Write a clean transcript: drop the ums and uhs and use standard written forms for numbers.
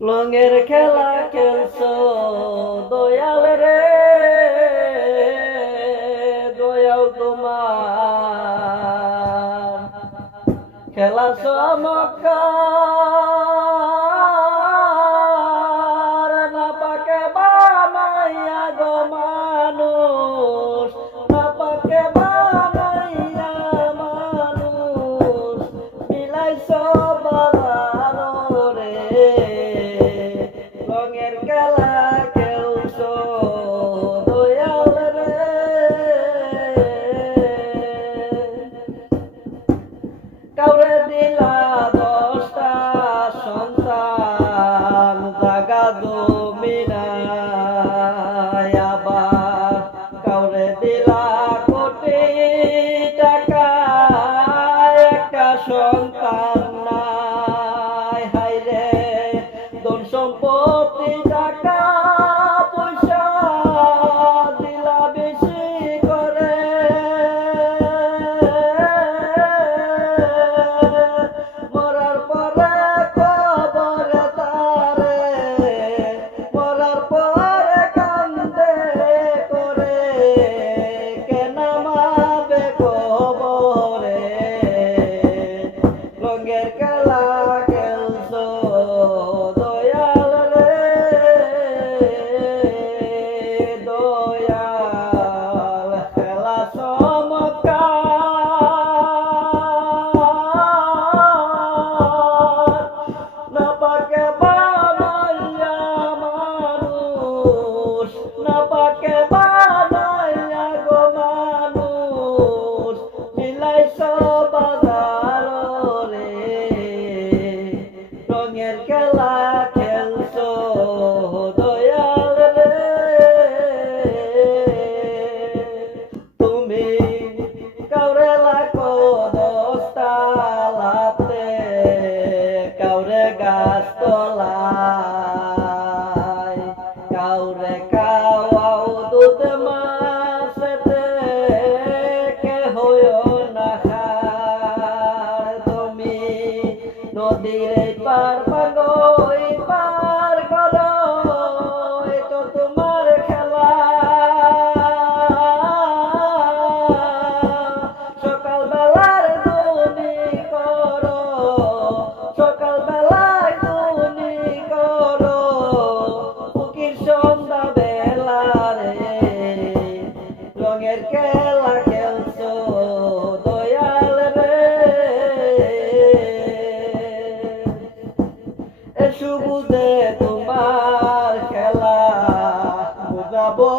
রঙের খেলা খেলছো দয়াল রে, দয়াল তোমার খেলা চমৎকার। না পাকে বানাইয়া গো মানুষ, না পাকে বানাইয়া মানুষ মিলাইছো বাজারো রে। রঙের খেলা খেলছো দয়াল রে। কাউরে দিলা 10টা সন্তান, জাগা জমি নাই। আবার কাউরে দিলা কোটি টাকা, একটা সন্তান নাই। হাইরে ধন সম্পত্তি টাকা পয়সা দিলা বেশি করে, মরার পরে কবরে তারে, মরার পরে কান্দে করে, কেন মাবে কবরে। রঙের খেলা খেলছো দয়াল রে, দয়াল খেলা চমৎকার। না পাকে বানাইয়া মানুষ, না পাকে বানাইয়া গো মানুষ মিলাইছো বাজারো রে। রঙের খেলা খেলছো দয়াল রে। তুমি কাউরে লাখো 10টা লাতে, কাউরে গাছ তলায়, কাউরে খাওয়াও দুধ মাছেতে, কে হইও না খার। তুমি নদীর এই পার ভাগো এই পার করো, এ তো তোমার খেলা। সকাল বেলার দুনি করো, সকাল বেলায় দুনি করো, ফকির সন্ধ্যা বেলা রে। রঙের খেলা খেলছো দয়াল রে। এ সুবুদে তোমার খেলা বুঝাবো